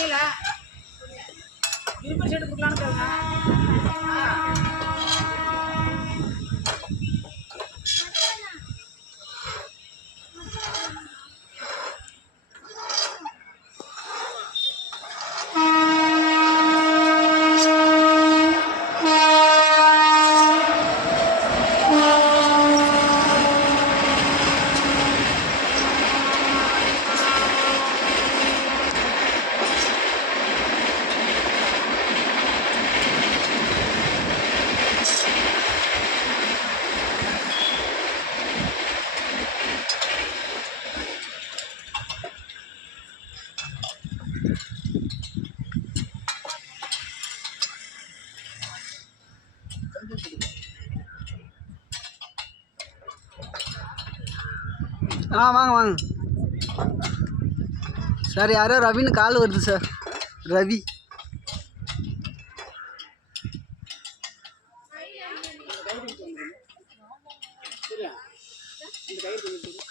கீழே இரும்பு செட்டு கொடுக்கலான்னு கேளுங்க. வாங்க வாங்க சார். யாரோ ரவின்னு கால் வருது சார். ரவி. சரியா இந்த கயிறு